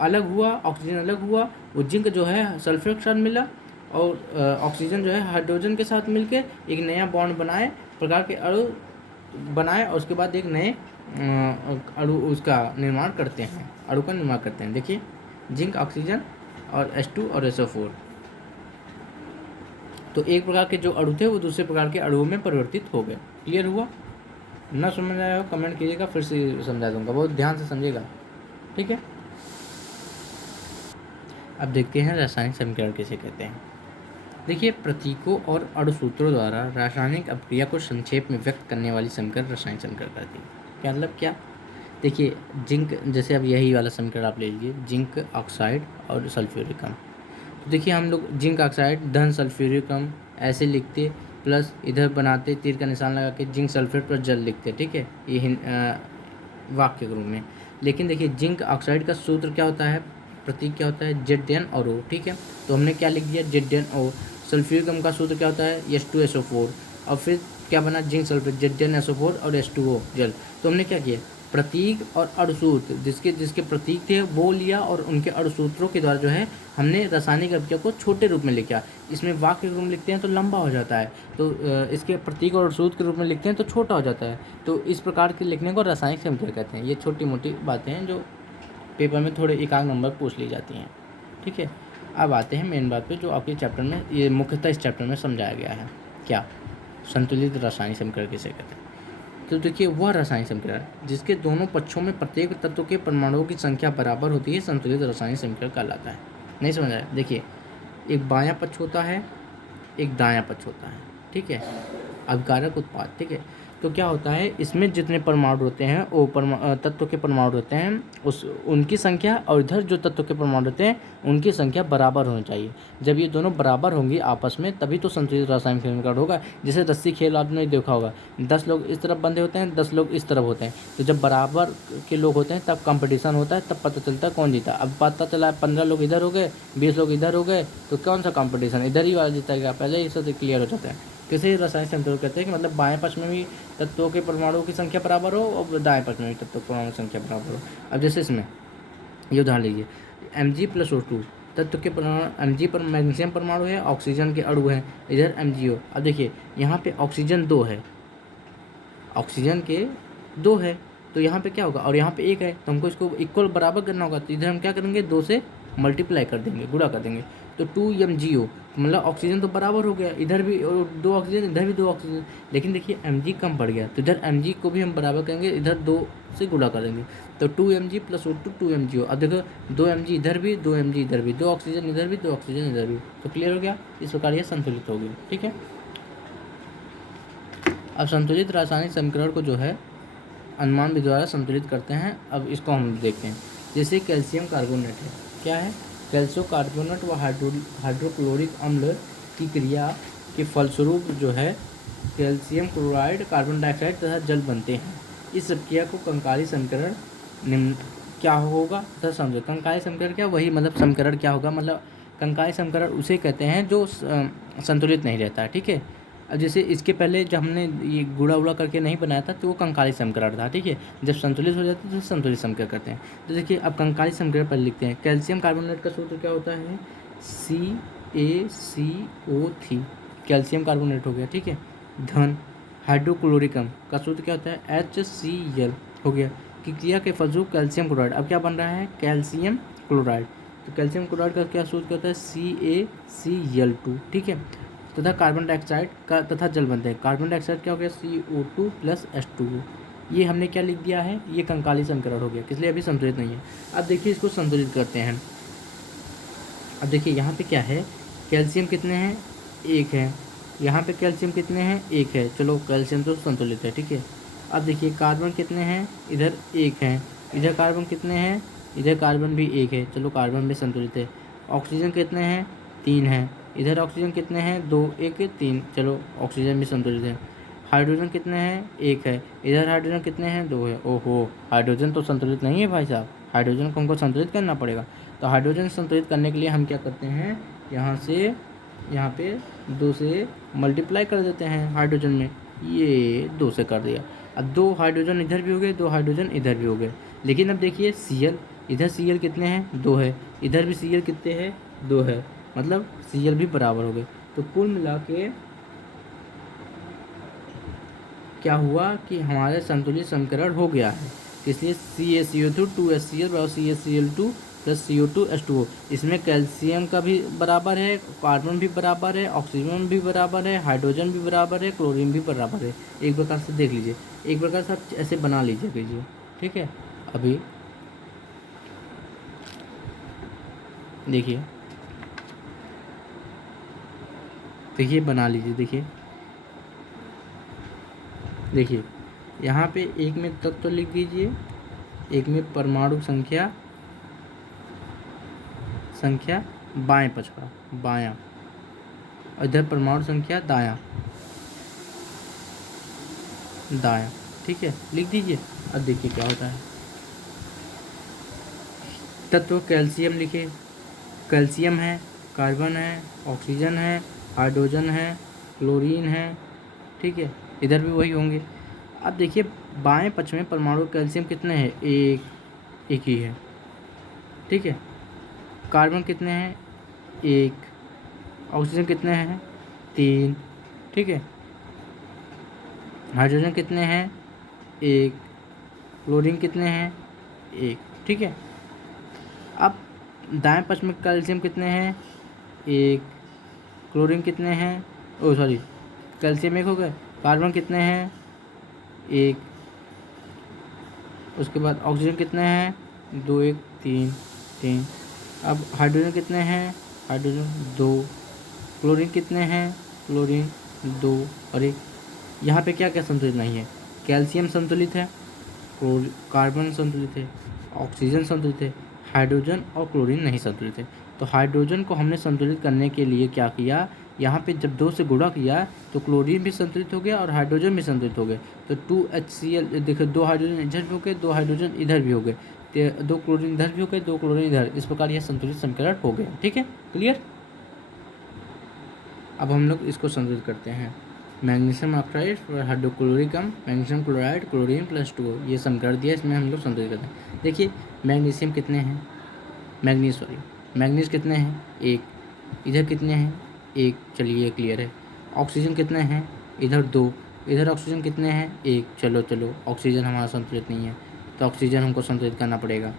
अलग हुआ, ऑक्सीजन अलग हुआ, वो जिंक जो है सल्फेट के साथ मिला, और ऑक्सीजन जो है हाइड्रोजन के साथ मिलके एक नया बॉन्ड प्रकार के अणु बनाए, और उसके बाद एक नए अणु उसका निर्माण करते हैं, अणु का निर्माण करते हैं। देखिए जिंक ऑक्सीजन और H2 और SO4, तो एक प्रकार के जो अणु थे वो दूसरे प्रकार के अणुओं में परिवर्तित हो गए। क्लियर हुआ, ना समझ आया हो कमेंट कीजिएगा, फिर से समझा दूंगा, बहुत ध्यान से समझिएगा, ठीक है। अब देखते हैं रासायनिक समीकरण किसे कहते हैं। देखिए प्रतीकों और अणुसूत्रों द्वारा रासायनिक अपक्रिया को संक्षेप में व्यक्त करने वाली समीकरण रासायनिक समीकरण कहती है। क्या मतलब क्या, देखिए जिंक, जैसे अब यही वाला समीकरण आप ले लीजिए, जिंक ऑक्साइड और सल्फ्यूरिक अम्ल। तो देखिए हम लोग जिंक ऑक्साइड धन सल्फ्यूरिक अम्ल ऐसे लिखते, प्लस इधर बनाते तीर का निशान लगा के जिंक सल्फेट पर जल लिखते, ठीक है, ये वाक्य के रूप में। लेकिन देखिए जिंक ऑक्साइड का सूत्र क्या होता है, प्रतीक क्या होता है, ZnO, ठीक है, तो हमने क्या लिख दिया ZnO। सल्फ्यूरिक अम्ल का सूत्र क्या होता है, H2SO4, और फिर क्या बना जिंक सल्फेट, ZnSO4 और H2O जल। तो हमने क्या किया, प्रतीक और अणुसूत्र जिसके जिसके प्रतीक थे वो लिया और उनके अणुसूत्रों के द्वारा जो है हमने रासायनिक अभिक्रिया को छोटे रूप में लिखा। इसमें वाक्य के रूप में लिखते हैं तो लंबा हो जाता है, तो इसके प्रतीक और अणुसूत्र के रूप में लिखते हैं तो छोटा हो जाता है। तो इस प्रकार के लिखने को रासायनिक समीकरण कहते हैं। ये छोटी मोटी बातें हैं जो पेपर में थोड़े एक आध नंबर पूछ ली जाती हैं। ठीक है, अब आते हैं मेन बात पे जो आपके चैप्टर में ये मुख्यतः इस चैप्टर में समझाया गया है। क्या संतुलित रासायनिक समीकरण किसे कहते हैं? तो देखिए, वह रासायनिक समीकरण जिसके दोनों पक्षों में प्रत्येक तत्व के परमाणुओं की संख्या बराबर होती है संतुलित रासायनिक समीकरण कहलाता है। नहीं समझ आया? देखिए, एक बायां पक्ष होता है, एक दायां पक्ष होता है। ठीक है, अभिकारक उत्पाद। ठीक है, तो क्या होता है, इसमें जितने परमाणु होते हैं वो तत्व के परमाणु होते हैं उस उनकी संख्या, और इधर जो तत्व के परमाणु होते हैं उनकी संख्या बराबर होनी चाहिए। जब ये दोनों बराबर होंगी आपस में तभी तो संतुलित रासायनिक समीकरण होगा। जैसे रस्सी खेल आपने देखा होगा, 10 लोग इस तरफ बंधे होते हैं, 10 लोग इस तरफ होते हैं, तो जब बराबर के लोग होते हैं तब कंपटीशन होता है, तब पता चलता है कौन जीता। अब पता चला 15 लोग इधर हो गए, 20 लोग इधर हो गए, तो कौन सा कंपटीशन, इधर ही वाला जीतेगा। पहले ही सब क्लियर हो जाता है। किसी रासायनिक समीकरण कहते हैं कि मतलब बाएं पक्ष में भी तत्वों के परमाणुओं की संख्या बराबर हो और दाएं पक्ष में भी तत्वों के परमाणु की संख्या बराबर हो। अब जैसे इसमें ये उदाहरण लीजिए, Mg+O2 तत्व के परमाणु, Mg पर मैग्नीशियम परमाणु है, ऑक्सीजन के अणु हैं, इधर MgO। अब देखिए यहाँ पे ऑक्सीजन 2 है, ऑक्सीजन के 2 है, तो यहाँ पे क्या होगा, और यहाँ पे 1 है, तो हमको इसको इक्वल बराबर करना होगा। तो इधर हम क्या करेंगे, 2 से मल्टीप्लाई कर देंगे, गुणा कर देंगे, तो 2MgO, मतलब ऑक्सीजन तो बराबर हो गया, इधर भी 2 ऑक्सीजन, इधर भी 2 ऑक्सीजन। लेकिन देखिए Mg कम बढ़ गया, तो इधर Mg को भी हम बराबर करेंगे, इधर 2 से गुणा कर देंगे, तो 2Mg+O2 2MgO। अब देखो 2Mg इधर भी, 2Mg इधर भी, 2 ऑक्सीजन इधर भी, 2 ऑक्सीजन इधर भी, तो क्लियर हो गया। इस प्रकार यह संतुलित हो गई। ठीक है, अब संतुलित रासायनिक समीकरण को जो है अनुमान विधि द्वारा संतुलित करते हैं। अब इसको हम देखते हैं। जैसे कैल्शियम कार्बोनेट है, क्या है, कैल्शियम कार्बोनेट व हाइड्रोक्लोरिक अम्ल की क्रिया के फलस्वरूप जो है कैल्शियम क्लोराइड, कार्बन डाइऑक्साइड तथा जल बनते हैं। इस क्रिया को कंकारी समीकरण निम्न क्या होगा, तो समझो कंकारी समीकरण क्या, वही मतलब समीकरण क्या होगा, मतलब कंकारी समीकरण उसे कहते हैं जो संतुलित नहीं रहता है। ठीक है, अब जैसे इसके पहले जब हमने ये गुणा उड़ा करके नहीं बनाया था तो वो कंकारी समीकरण था। ठीक है, जब संतुलित हो जाता है तो संतुलित समीकरण करते हैं। तो देखिए अब कंकारी समीकरण पर लिखते हैं। कैल्शियम कार्बोनेट का सूत्र क्या होता है, CaCO3, कैल्शियम कार्बोनेट हो गया। ठीक है, धन हाइड्रोक्लोरिकम का सूत्र क्या होता है, HCl हो गया, कि क्रिया के फलस्वरूप कैल्शियम क्लोराइड। अब क्या बन रहा है, कैल्शियम क्लोराइड, तो कैल्शियम क्लोराइड का क्या सूत्र होता है, CaCl2। ठीक है, तथा कार्बन डाइऑक्साइड का तथा जल बनते हैं। कार्बन डाइऑक्साइड क्या हो गया, CO2+H2O। ये हमने क्या लिख दिया है, ये कंकाली समीकरण हो गया, इसलिए अभी संतुलित नहीं है। अब देखिए इसको संतुलित करते हैं। अब देखिए यहाँ पे क्या है, कैल्शियम कितने हैं, 1 है, यहाँ पे कैल्शियम कितने हैं, 1 है, चलो कैल्शियम तो संतुलित है। ठीक है, अब देखिए कार्बन कितने हैं, इधर 1 है, इधर कार्बन कितने हैं, इधर कार्बन भी 1 है, चलो कार्बन भी संतुलित है। ऑक्सीजन कितने हैं, 3 हैं, इधर ऑक्सीजन कितने हैं, 2, 1, 3, चलो ऑक्सीजन भी संतुलित है। हाइड्रोजन कितने हैं, 1 है, इधर हाइड्रोजन कितने हैं, 2 है। ओहो, हाइड्रोजन तो संतुलित नहीं है भाई साहब, हाइड्रोजन को हमको संतुलित करना पड़ेगा। तो हाइड्रोजन संतुलित करने के लिए हम क्या करते हैं, यहाँ से यहाँ पे 2 से मल्टीप्लाई कर देते हैं हाइड्रोजन में, ये 2 से कर दिया। अब 2 हाइड्रोजन इधर भी हो गए, 2 हाइड्रोजन इधर भी हो गए। लेकिन अब देखिए Cl, इधर Cl कितने हैं, 2 है, इधर भी Cl कितने हैं, 2 है, मतलब Cl भी बराबर हो गए। तो कुल मिला के क्या हुआ कि हमारे संतुलित समीकरण हो गया है। इसलिए CaCO2 2HCl और CaCl2 + CO2H2O। इसमें कैल्शियम का भी बराबर है, कार्बन भी बराबर है, ऑक्सीजन भी बराबर है, हाइड्रोजन भी बराबर है, क्लोरीन भी बराबर है। एक प्रकार से देख लीजिए, एक प्रकार से आप ऐसे बना लीजिए कीजिए। ठीक है, अभी देखिए देखिए बना लीजिए। देखिए यहाँ पे एक में तत्व लिख दीजिए, एक में परमाणु संख्या बाएं पक्ष का, बायां, और इधर परमाणु संख्या दायां। ठीक है, लिख दीजिए। अब देखिए क्या होता है, तत्व कैल्शियम लिखे, कैल्शियम है, कार्बन है, ऑक्सीजन है, हाइड्रोजन है, क्लोरीन है। ठीक है, इधर भी वही होंगे। अब देखिए बाएं पक्ष में परमाणु कैल्शियम कितने हैं? एक ही है, ठीक है। कार्बन कितने हैं? एक। ऑक्सीजन कितने हैं? 3, ठीक है। हाइड्रोजन कितने हैं? एक। क्लोरीन कितने हैं? एक, ठीक है। अब दाएं पक्ष में कैल्शियम कितने हैं? एक। क्लोरीन कितने हैं? ओ सॉरी, कैल्शियम एक हो गए। कार्बन कितने हैं? एक। उसके बाद ऑक्सीजन कितने हैं? 2, 1, 3, 3। अब हाइड्रोजन कितने हैं? हाइड्रोजन 2। क्लोरीन कितने हैं? क्लोरीन 2 और 1। यहाँ पे क्या क्या संतुलित नहीं है? कैल्शियम संतुलित है, कार्बन संतुलित है, ऑक्सीजन संतुलित है, हाइड्रोजन और क्लोरीन नहीं संतुलित है। तो हाइड्रोजन को हमने संतुलित करने के लिए क्या किया, यहाँ पे जब 2 से गुणा किया तो क्लोरीन भी संतुलित हो गया और हाइड्रोजन भी संतुलित हो गए। तो 2HCl, देखो 2 हाइड्रोजन इधर भी हो गए, 2 हाइड्रोजन इधर भी हो गए, 2 क्लोरीन इधर भी हो गए, 2 क्लोरीन इधर। इस प्रकार यह संतुलित समीकरण हो गया, ठीक है, क्लियर। अब हम लोग इसको संतुलित करते हैं। मैग्नीशियम ऑक्साइड और हाइड्रोक्लोरिकम, मैग्नीशियम क्लोराइड, क्लोरीन प्लस 2, ये समीकरण दिया, इसमें हम लोग संतुलित करते हैं। देखिए मैग्नीशियम कितने हैं? मैग्नीज कितने हैं? एक। इधर कितने हैं? एक, चलिए ये क्लियर है। ऑक्सीजन कितने हैं? इधर 2। इधर ऑक्सीजन कितने हैं? एक। चलो ऑक्सीजन हमारा संतुलित नहीं है, तो ऑक्सीजन हमको संतुलित करना पड़ेगा।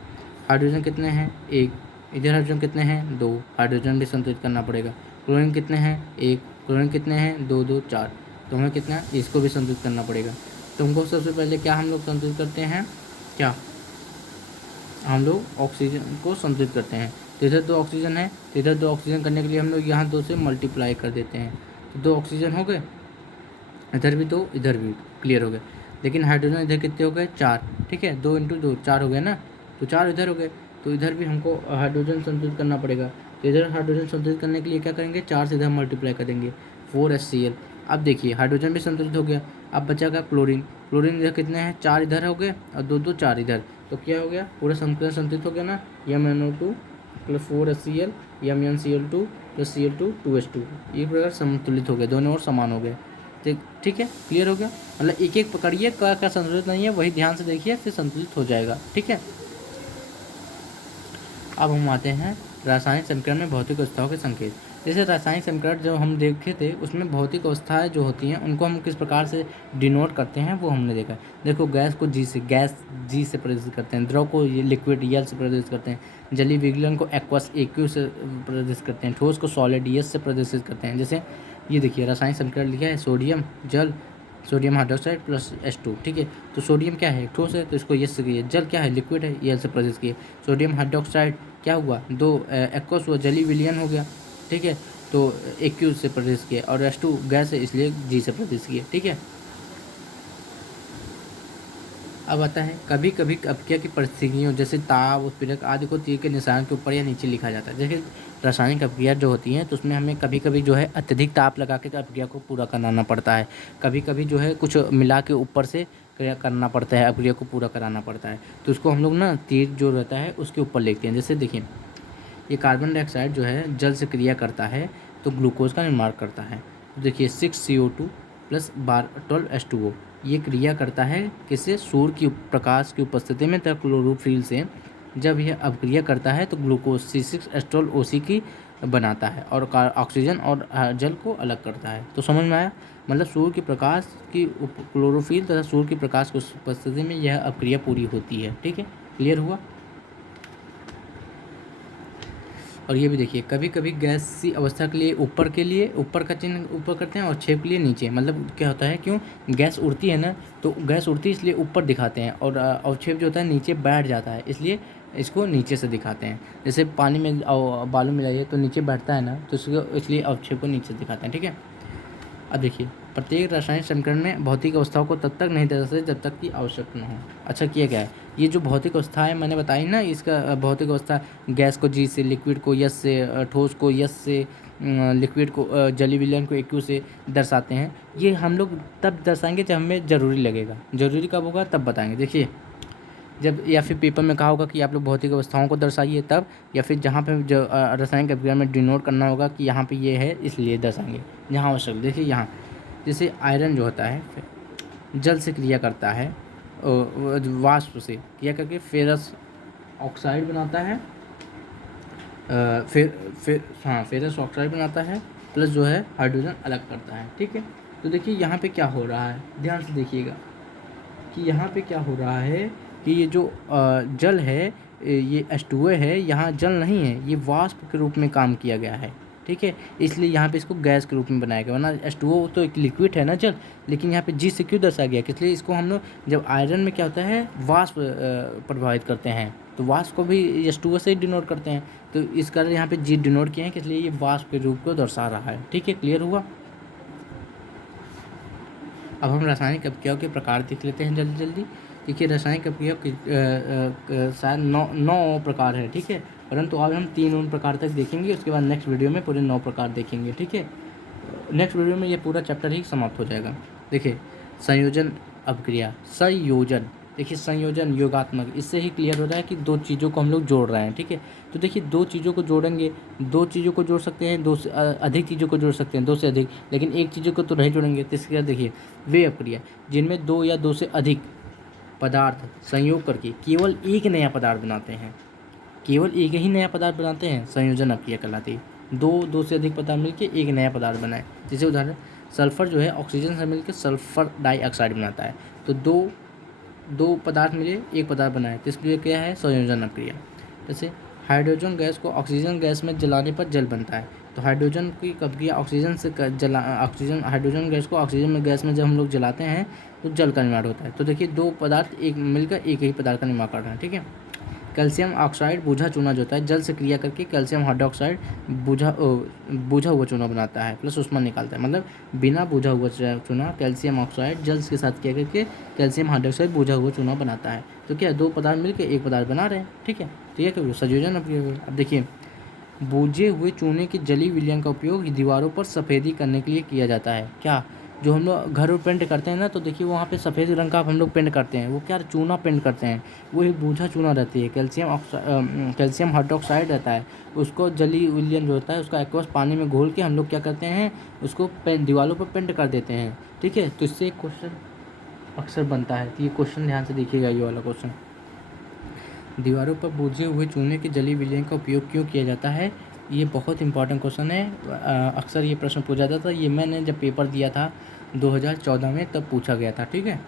हाइड्रोजन कितने हैं? एक। इधर हाइड्रोजन कितने हैं? 2। हाइड्रोजन भी संतुलित करना पड़ेगा। क्लोरीन कितने हैं? एक। क्लोरीन कितने हैं? 2, 2, 4। तो हमें कितना है? इसको भी संतुलित करना पड़ेगा। तो हमको सबसे पहले क्या हम लोग संतुलित करते हैं? क्या हम लोग ऑक्सीजन को संतुलित करते हैं। तो इधर 2 ऑक्सीजन है, तो इधर 2 ऑक्सीजन करने के लिए हम लोग यहाँ 2 से मल्टीप्लाई कर देते हैं, तो 2 ऑक्सीजन हो गए। इधर भी 2, इधर भी, क्लियर हो गए। लेकिन हाइड्रोजन इधर कितने हो गए? 4, ठीक है। 2 × 2 4 हो गए ना, तो 4 इधर हो गए। तो इधर भी हमको हाइड्रोजन संतुलित करना पड़ेगा। तो इधर हाइड्रोजन संतुलित करने के लिए क्या करेंगे? 4 से इधर मल्टीप्लाई करेंगे, 4HCl। अब देखिए हाइड्रोजन भी संतुलित हो गया। अब बचागा क्लोरीन। क्लोरीन इधर कितने हैं? 4 इधर हो गए और 2, 2, 4 इधर। तो क्या हो गया? पूरा समीकरण संतुलित हो गया ना। MnO2 plus 4HCl, MnCl2 plus Cl2 2H2, ये प्रकार संतुलित हो गए, दोनों ओर समान हो गए। ठीक है, क्लियर हो गया। मतलब एक एक पकड़िए, क्या क्या संतुलित नहीं है वही ध्यान से देखिए, फिर संतुलित हो जाएगा, ठीक है। अब हम आते हैं रासायनिक समीकरण में भौतिक अवस्थाओं के संकेत। जैसे रासायनिक समीकरण जो हम देखे थे उसमें भौतिक अवस्थाएं जो होती हैं उनको हम किस प्रकार से डिनोट करते हैं वो हमने देखा। देखो गैस को गैस जी से प्रदर्शित करते हैं, द्रव को ये लिक्विड यल से प्रदर्शित करते हैं, जलीय विलयन को एक्वस AQ से प्रदर्शित करते हैं, ठोस को सॉलिड ES से प्रदर्शित करते हैं। जैसे ये देखिए रासायनिक समीकरण लिखा है, सोडियम जल, सोडियम हाइड्रोक्साइड प्लस H2, ठीक है। तो सोडियम क्या है? ठोस है, तो इसको यस से किए। जल क्या है? लिक्विड है, EL से प्रदर्शित किए। सोडियम हाइड्रोक्साइड क्या हुआ? 2 एक्वस हुआ, जलीय विलयन हो गया, ठीक है। तो AQ से प्रदर्शित किया, और H2 गैस है इसलिए G से प्रदर्शित किया, ठीक है। अब आता है कभी कभी अपक्रिया की परिस्थितियों जैसे ताप, उत्प्रेरक आदि को तीर के निशान के ऊपर या नीचे लिखा जाता है। जैसे रासायनिक अपक्रिया जो होती हैं तो उसमें हमें कभी कभी जो है अत्यधिक ताप लगा के अपक्रिया को पूरा कराना पड़ता है, कभी कभी जो है कुछ मिला के ऊपर से करना पड़ता है, अपक्रिया को पूरा कराना पड़ता है। तो उसको हम लोग ना तीर जो रहता है उसके ऊपर लिखते हैं। जैसे देखिए ये कार्बन डाइऑक्साइड जो है जल से क्रिया करता है तो ग्लूकोज का निर्माण करता है। तो देखिए 6CO2 प्लस 12H2O, ये क्रिया करता है किससे? सूर्य की प्रकाश की उपस्थिति में तथा क्लोरोफिल से। जब यह अपक्रिया करता है तो ग्लूकोज C6H12OC की बनाता है और ऑक्सीजन और जल को अलग करता है। तो समझ में आया? मतलब सूर्य के प्रकाश की क्लोरोफिल तथा सूर्य की प्रकाश की उपस्थिति में यह अपक्रिया पूरी होती है, ठीक है, क्लियर हुआ। और ये भी देखिए कभी कभी गैसीय अवस्था के लिए ऊपर का चिन्ह ऊपर करते हैं और छेप के लिए नीचे। मतलब क्या होता है, क्यों गैस उड़ती है ना, तो गैस उड़ती है इसलिए ऊपर दिखाते हैं, और अवक्षेप जो होता है नीचे बैठ जाता है इसलिए इसको नीचे से दिखाते हैं। जैसे पानी में बालू मिलाइए तो नीचे बैठता है ना, तो इसको इसलिए अवक्षेप को नीचे दिखाते हैं, ठीक है। अब देखिए प्रत्येक रासायनिक समीकरण में भौतिक अवस्थाओं को तब तक नहीं दे सकते जब तक कि आवश्यक न हो। अच्छा किया गया है, ये जो भौतिक अवस्थाएं मैंने बताई ना, इसका भौतिक अवस्था गैस को G से, लिक्विड को यस से, ठोस को यस से, लिक्विड को जलीय विलयन को AQ से दर्शाते हैं। ये हम लोग तब दर्शाएंगे जब हमें ज़रूरी लगेगा। ज़रूरी कब होगा तब बताएंगे। देखिए जब या फिर पेपर में कहा होगा कि आप लोग भौतिक अवस्थाओं को दर्शाइए तब, या फिर जहाँ पे जो रासायनिक अभिक्रिया में डिनोट करना होगा कि यहाँ पे ये है इसलिए दर्शाएंगे जहाँ आवश्यक। देखिए यहाँ जैसे आयरन जो होता है जल से क्रिया करता है वाष्प से क्या करके फेरस ऑक्साइड बनाता है, फेरस ऑक्साइड बनाता है, प्लस जो है हाइड्रोजन अलग करता है। ठीक है, तो देखिए यहाँ पे क्या हो रहा है, ध्यान से देखिएगा कि यहाँ पे क्या हो रहा है कि ये जो जल है, ये H2O है, यहाँ जल नहीं है, ये वाष्प के रूप में काम किया गया है। ठीक है, इसलिए यहाँ पे इसको गैस के रूप में बनाया गया, वरना H2O तो एक लिक्विड है ना जल, लेकिन यहाँ पे G से क्यों दर्शाया गया, इसलिए इसको हम लोग जब आयरन में क्या होता है वाष्प प्रभावित करते हैं, तो वाष्प को भी H2O से ही डिनोट करते हैं, तो इस कारण यहाँ पे G डिनोट किए हैं, इसलिए ये वाष्प के रूप को दर्शा रहा है। ठीक है, क्लियर हुआ। अब हम रासायनिक अभिक्रियाओं के प्रकार देख लेते हैं जल्दी जल्दी। देखिए रासायनिक अभिक्रियाओं के शायद 9 प्रकार है। ठीक है, परंतु आज हम 3 प्रकार तक देखेंगे, उसके बाद नेक्स्ट वीडियो में पूरे 9 प्रकार देखेंगे। ठीक है, नेक्स्ट वीडियो में ये पूरा चैप्टर ही समाप्त हो जाएगा। देखिए संयोजन अभिक्रिया, संयोजन, देखिए संयोजन योगात्मक, इससे ही क्लियर हो रहा है कि 2 चीज़ों को हम लोग जोड़ रहे हैं। ठीक है, तो देखिए 2 चीज़ों को जोड़ेंगे, 2 चीज़ों को जोड़ सकते हैं, 2 से अधिक चीज़ों को जोड़ सकते हैं, 2 से अधिक, लेकिन एक चीज़ों को तो नहीं जोड़ेंगे। तो इसके बाद देखिए वे अभिक्रिया जिनमें 2 या 2 से अधिक पदार्थ संयोग करके केवल एक नया पदार्थ बनाते हैं, केवल एक ही नया पदार्थ बनाते हैं, संयोजन अभिक्रिया कहलाती है। 2 से अधिक पदार्थ मिलकर एक नया पदार्थ बनाए, जैसे उदाहरण सल्फर जो है ऑक्सीजन से मिलकर सल्फर डाइऑक्साइड बनाता है, तो दो पदार्थ मिले एक पदार्थ बनाए, तो इसलिए क्या है संयोजन अभिक्रिया। जैसे हाइड्रोजन गैस को ऑक्सीजन गैस में जलाने पर जल बनता है, तो हाइड्रोजन की अभिक्रिया ऑक्सीजन से हाइड्रोजन गैस को ऑक्सीजन में गैस में जब हम लोग जलाते हैं तो जल का निर्माण होता है। तो देखिए 2 पदार्थ एक मिलकर एक ही पदार्थ का निर्माण कर रहे हैं। ठीक है, कैल्शियम ऑक्साइड बूझा चूना जो होता है, जल से क्रिया करके कैल्शियम हाइड्रोक्साइड बूझा हुआ चूना बनाता है, प्लस उष्मा निकालता है, मतलब बिना बूझा हुआ चूना कैल्शियम ऑक्साइड जल के साथ क्रिया करके कैल्शियम हाइड्रोक्साइड बूझा हुआ चूना बनाता है। तो क्या 2 पदार्थ मिलकर एक पदार्थ बना रहे हैं। ठीक है, तो यह क्या संयोजन। अब देखिए बूझे हुए चूने की जली विलयन का उपयोग दीवारों पर सफ़ेदी करने के लिए किया जाता है। क्या, जो हम लोग घर में पेंट करते हैं ना, तो देखिए वहाँ पे सफ़ेद रंग का हम लोग पेंट करते हैं, वो क्या चूना पेंट करते हैं, वो एक बूझा चूना रहती है, कैल्शियम हाइड्रोक्साइड रहता है, उसको जली विलयन जो होता है उसका एक्वस पानी में घोल के हम लोग क्या करते हैं उसको दीवारों पर पेंट कर देते हैं। ठीक है, तो इससे एक क्वेश्चन अक्सर बनता है, तो ये क्वेश्चन ध्यान से देखिएगा, ये वाला क्वेश्चन, दीवारों पर बूझे हुए चूने के जली विलयन का उपयोग क्यों किया जाता है, ये बहुत इंपॉर्टेंट क्वेश्चन है। अक्सर ये प्रश्न पूछा जाता था, ये मैंने जब पेपर दिया था 2014 में तब पूछा गया था। ठीक है,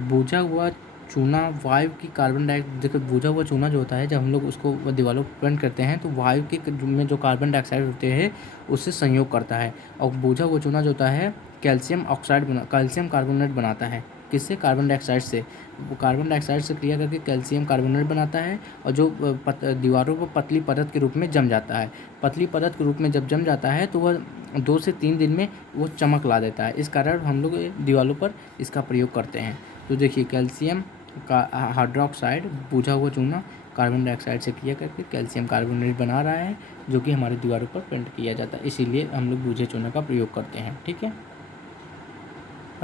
बूझा हुआ चूना वायु की कार्बन डाइऑक्साइड, देखो बूझा हुआ चूना जो होता है जब हम लोग उसको दीवारों पर पेंट करते हैं तो वायु के में जो कार्बन डाइऑक्साइड होते हैं उससे संयोग करता है, और बूझा हुआ चूना जो होता है कैल्शियम कार्बोनेट बनाता है, किससे, कार्बन डाइऑक्साइड से, वो कार्बन डाइऑक्साइड से क्रिया करके कैल्शियम कार्बोनेट बनाता है, और जो दीवारों पर पतली परत के रूप में जम जाता है, पतली परत के रूप में जब जम जाता है तो वह 2 से 3 दिन में वो चमक ला देता है, इस कारण हम लोग दीवारों पर इसका प्रयोग करते हैं। तो देखिए कैल्शियम का हाइड्रोक्साइड बूझा हुआ चूना कार्बन डाइऑक्साइड से क्रिया करके कैल्शियम कार्बोनेट बना रहा है, जो कि हमारी दीवारों पर पेंट किया जाता है, इसीलिए हम लोग बूझे चूने का प्रयोग करते हैं। ठीक है,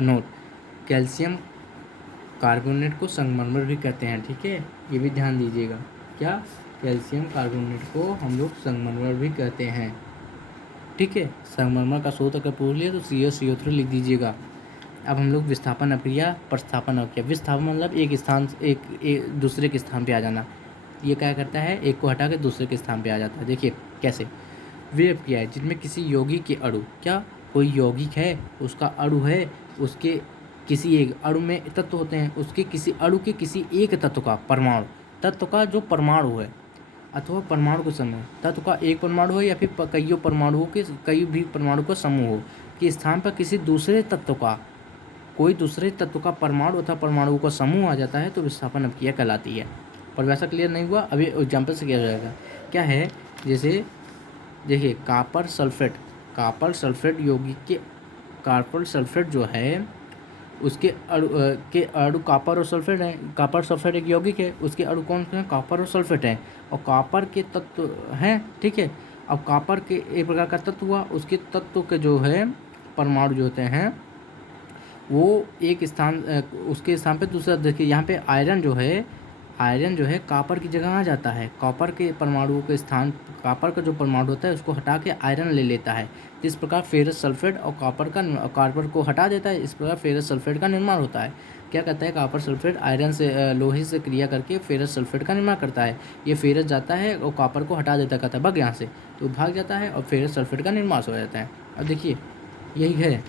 नोट, कैल्शियम कार्बोनेट को संगमरमर भी कहते हैं। ठीक है, ये भी ध्यान दीजिएगा, क्या, कैल्शियम कार्बोनेट को हम लोग संगमरमर भी कहते हैं। ठीक है, संगमरमर का स्रोत अगर पूछ लिया तो CO3 लिख दीजिएगा। अब हम लोग विस्थापन अभिक्रिया, प्रतिस्थापन अभिक्रिया। विस्थापन मतलब एक स्थान एक दूसरे के स्थान पे आ जाना, ये क्या करता है, एक को हटा के दूसरे के स्थान पे आ जाता है। देखिए कैसे, वे अभिक्रिया है जिनमें किसी यौगिक के अणु, क्या कोई यौगिक है उसका अणु है, उसके किसी एक अणु में तत्व होते हैं, उसके किसी अणु के किसी एक तत्व का परमाणु, तत्व का जो परमाणु है, अथवा परमाणु के समूह, तत्व का एक परमाणु हो या फिर कईयों परमाणुओं के कई भी परमाणु का समूह हो के स्थान पर किसी दूसरे तत्व का, कोई दूसरे तत्व का परमाणु अथवा परमाणुओं का समूह आ जाता है तो विस्थापन अभिक्रिया कहलाती है। परिभाषा क्लियर नहीं हुआ, अभी एग्जाम्पल से किया जाएगा। क्या है, जैसे देखिए कॉपर सल्फेट यौगिक के, कॉपर सल्फेट जो है उसके अणु कॉपर और सल्फेट हैं, कॉपर सल्फेट एक यौगिक है, उसके अणु कौन से हैं, कॉपर और सल्फेट हैं, और कॉपर के तत्व हैं। ठीक है, अब कॉपर के एक प्रकार का तत्व हुआ, उसके तत्व के जो है परमाणु जो होते हैं वो एक स्थान, उसके स्थान पे दूसरा, देखिए यहाँ पे आयरन जो है, आयरन जो है कॉपर की जगह आ जाता है, कॉपर के परमाणुओं के स्थान कॉपर का जो परमाणु होता है उसको हटा के आयरन ले लेता है। तो इस प्रकार फेरस सल्फेट और कॉपर को हटा देता है, इस प्रकार फेरस सल्फेट का निर्माण होता है। क्या कहता है, कॉपर सल्फेट आयरन से लोहे से क्रिया करके फेरस सल्फेट का निर्माण करता है। ये फेरस जाता है और कॉपर को हटा देता, कहता है भाग यहाँ से, तो भाग जाता है और फेरस सल्फेट का निर्माण हो जाता है। अब देखिए यही है,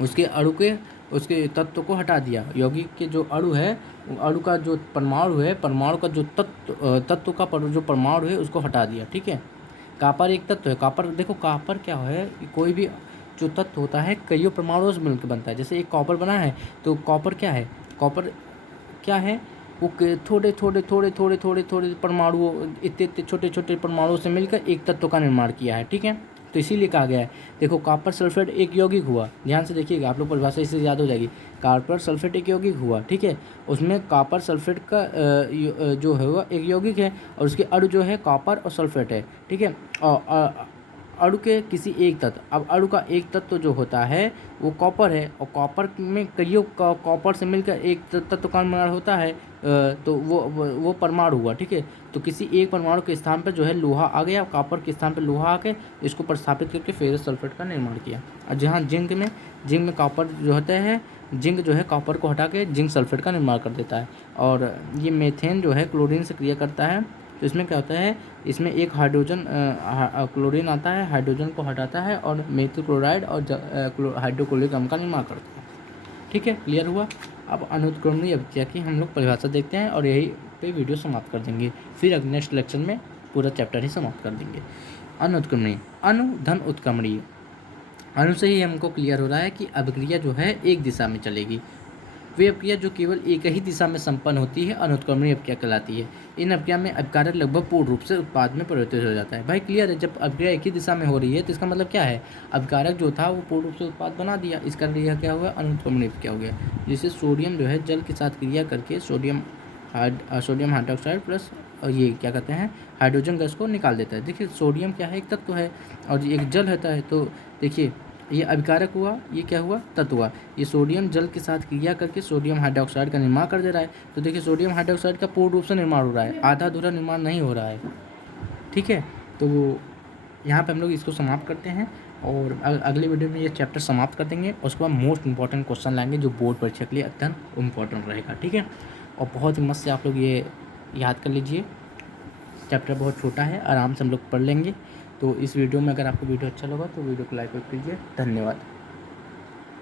उसके अणु के उसके तत्व को हटा दिया, यौगिक के जो अणु है, अणु का जो परमाणु है, परमाणु का जो तत्व का जो परमाणु है उसको हटा दिया। ठीक है, कॉपर एक तत्व है। कॉपर देखो, कॉपर क्या है, कोई भी जो तत्व होता है कईयों परमाणुओं से मिलकर बनता है। जैसे एक कॉपर बना है तो कॉपर क्या है, कॉपर क्या है, वो थोड़े थोड़े थोड़े थोड़े थोड़े थोड़े परमाणुओं, इतने इतने छोटे छोटे परमाणुओं से मिलकर एक तत्व का निर्माण किया है। ठीक है, तो इसीलिए कहा गया है। देखो कॉपर सल्फेट एक यौगिक हुआ, ध्यान से देखिएगा, आप लोग परिभाषा इससे याद हो जाएगी। कॉपर सल्फेट एक यौगिक हुआ, ठीक है, उसमें कॉपर सल्फेट का जो है वो एक यौगिक है और उसके अणु जो है कॉपर और सल्फेट है। ठीक है, और अणु के किसी एक तत्व, अब अणु का एक तत्व जो होता है वो कॉपर है और कॉपर में कईयों कॉपर से मिलकर एक तत्व का निर्माण होता है, तो वो परमाणु हुआ। ठीक है, तो किसी एक परमाणु के स्थान पर जो है लोहा आ गया, कॉपर के स्थान पर लोहा आके इसको प्रतिस्थापित करके फेरस सल्फेट का निर्माण किया। और जहाँ जिंक में कॉपर जो होता है, जिंक जो है कॉपर को हटा के जिंक सल्फेट का निर्माण कर देता है। और ये मेथेन जो है क्लोरीन से क्रिया करता है, तो इसमें क्या होता है, इसमें एक हाइड्रोजन क्लोरीन आता है, हाइड्रोजन को हटाता है और मेथिल क्लोराइड और हाइड्रोक्लोरिक अम्ल का निर्माण करता है। ठीक है, क्लियर हुआ। अब अनुत्क्रमणीय अभिक्रिया की हम लोग परिभाषा देखते हैं और यही पे वीडियो समाप्त कर देंगे, फिर नेक्स्ट लेक्चर में पूरा चैप्टर ही समाप्त कर देंगे। अनुत्क्रमणीय, अणु धन उत्क्रमणीय। अणु से ही हमको क्लियर हो रहा है कि अभिक्रिया जो है एक दिशा में चलेगी। वे अभिक्रिया जो केवल एक ही दिशा में संपन्न होती है अनुत्क्रमणीय अभिक्रिया कहलाती है। इन अभिक्रिया में अभिकारक लगभग पूर्ण रूप से उत्पाद में परिवर्तित हो जाता है। भाई क्लियर है, जब अभिक्रिया एक ही दिशा में हो रही है तो इसका मतलब क्या है, अभिकारक जो था वो पूर्ण रूप से उत्पाद बना दिया, इसका यह क्या हुआ, अनुत्क्रमणीय अभिक्रिया हो गया। जैसे सोडियम जो है जल के साथ क्रिया करके सोडियम हाइड्रोक्साइड प्लस ये क्या कहते हैं हाइड्रोजन गैस को निकाल देता है। देखिए सोडियम क्या है, एक तत्व है और एक जल होता है, तो देखिए ये अभिकारक हुआ, ये क्या हुआ, तत्व हुआ। ये सोडियम जल के साथ क्रिया करके सोडियम हाइड्रोक्साइड का निर्माण कर दे रहा है। तो देखिए सोडियम हाइड्रोक्साइड का पूर्ण रूप से निर्माण हो रहा है, आधा अधूरा निर्माण नहीं हो रहा है। ठीक है, तो यहाँ पे हम लोग इसको समाप्त करते हैं और अगले वीडियो में ये चैप्टर समाप्त कर देंगे। उसके बाद मोस्ट इंपॉर्टेंट क्वेश्चन लाएंगे जो बोर्ड परीक्षा के लिए अत्यंत इम्पॉर्टेंट रहेगा। ठीक है, और बहुत ही मस्त से आप लोग ये याद कर लीजिए, चैप्टर बहुत छोटा है, आराम से हम लोग पढ़ लेंगे। तो इस वीडियो में अगर आपको वीडियो अच्छा लगा तो वीडियो को लाइक कीजिए। धन्यवाद।